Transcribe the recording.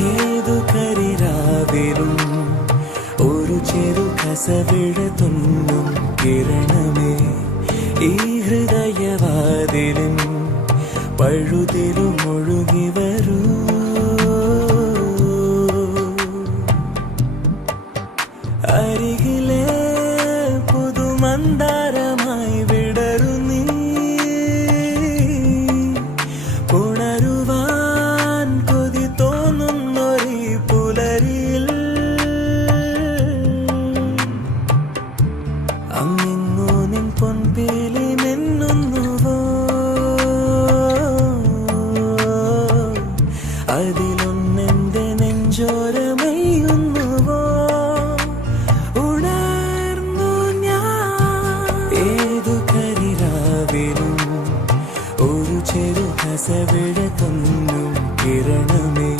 ഏതു കരിരാവിലും ഒരു ചെറു കസവിട തുന്നും കിരണമേ ഈ ഹൃദയവാതിലും പഴുതിലും ഒഴുകി വരൂ. അരികിലെ പുതുമന്ദാരമായി വിടരു നീ, ഉണരുവാൻ കൊതി തോന്നുന്നൊരു പുലരിയിൽ. അങ്ങിങ്ങോ നിൻ പൊൻപേലി മിന്നുന്നുവോ, അതിലൊന്നെന്റെ നെഞ്ചോരമയുന്നുവോ. ഉണർന്നു ഞാൻ ഏതു കരിരാവിലും ഒരു ചെറു കസവിട തുന്നും കിരണമേ.